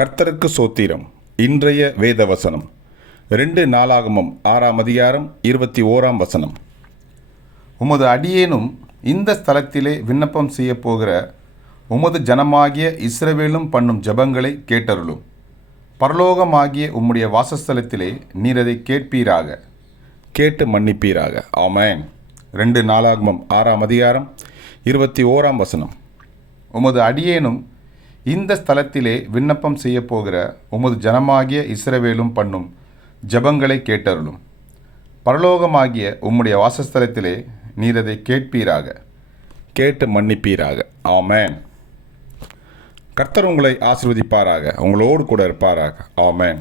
கர்த்தருக்கு சோத்திரம் இன்றைய வேத வசனம் ரெண்டு நாளாகமம் ஆறாம் அதிகாரம் இருபத்தி ஓராம் வசனம். உமது அடியேனும் இந்த ஸ்தலத்திலே விண்ணப்பம் செய்யப் போகிற உமது ஜனமாகிய இஸ்ரவேலும் பண்ணும் ஜெபங்களை கேட்டருளும். பரலோகமாகிய உம்முடைய வாசஸ்தலத்திலே நீர் அதை கேட்பீராக. கேட்டு மன்னிப்பீராக. ஆமென். ரெண்டு நாளாகமம் ஆறாம் அதிகாரம் இருபத்தி ஓராம் வசனம். உமது அடியேனும் இந்த ஸ்தலத்திலே விண்ணப்பம் செய்யப் போகிற உமது ஜனமாகிய இஸ்ரவேலும் பண்ணும் ஜபங்களை கேட்டருளும். பரலோகமாகிய உம்முடைய வாசஸ்தலத்திலே நீர் அதை கேட்பீராக. கேட்டு மன்னிப்பீராக. ஆமேன். கர்த்தர் உங்களை ஆசிர்வதிப்பாராக. உங்களோடு கூட இருப்பாராக. ஆமேன்.